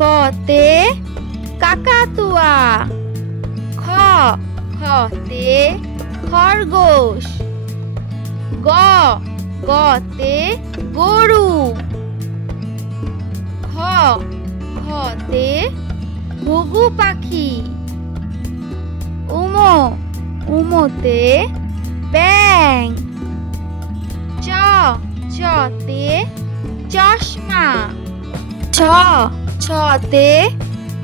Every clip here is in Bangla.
কতে কাকাতুয়া। খতে খরগোশ। গতে গরু। খতে ঘুঘু পাখি। উমোতে ব্যাঙ। চতে চশমা। ছতে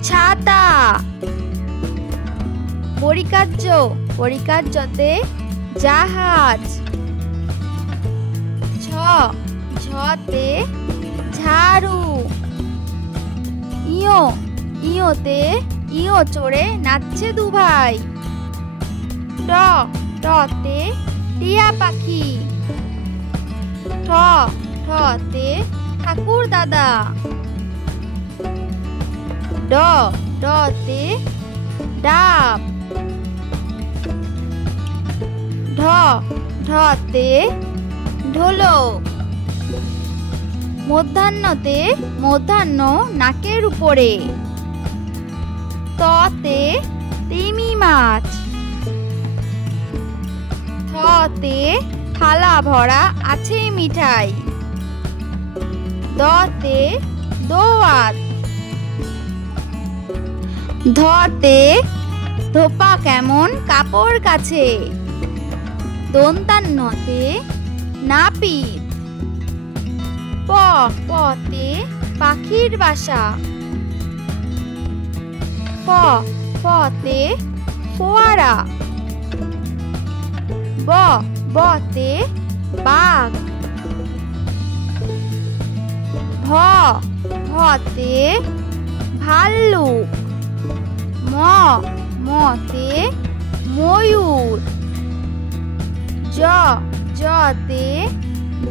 ছাতা। বরিকার্যতে জাহাজ। ঝতে ঝাড়ু। ইয়োতে ইয়ো চড়ে নাচছে দুভাই। টতে টিয়া পাখি। ঠতে ঠাকুর দাদা। ডতে ডাব। ঢতে ঢোলক। মধ্যাহ্ন নাকের উপরে। ততে তিমি মাছ। থতে থালা ভরা আছে মিঠাই। দতে দোয়াত। ধতে ধোপা কেমন কাপড় কাছে। দন্তান্নতে নাপিত। পতে পাখির বাসা। ফতে ফোয়ারা। বতে বাঘ। ভতে ভাল্লুক। মতে ময়ূর। জতে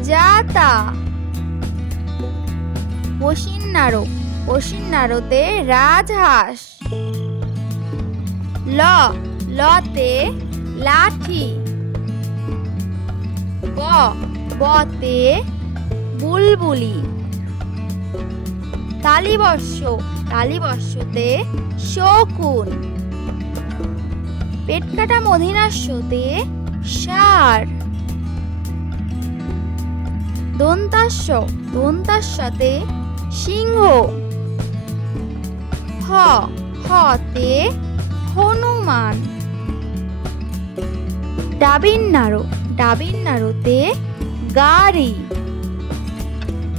জাতা। পশিন্নারোতে রাজহাঁস। লতে লাঠি। বতে বুলবুলি। তালিবর্ষতে শকুন। পেটকাটা মধিনাস্যতে ষাঁড়। দন্তাস্যতে সিংহ। হতে হনুমান। ডাবিন্নারোতে গাড়ি।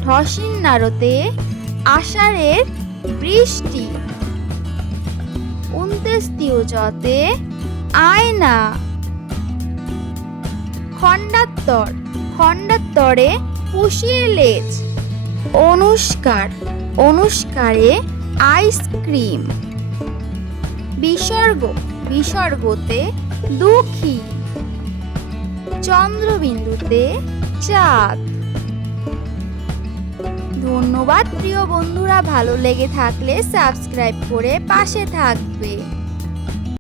ঠসিন্নারোতে আষাঢ়ের বৃষ্টি। উন্তেস্তিয়চতে আয়না। খণ্ডাত্তরে পুষির লেজ। অনুষ্কারে আইসক্রিম। বিসর্গতে দুঃখী। চন্দ্রবিন্দুতে চাঁদ। ধন্যবাদ প্রিয় বন্ধুরা, ভালো লেগে থাকলে সাবস্ক্রাইব করে পাশে থাকবে।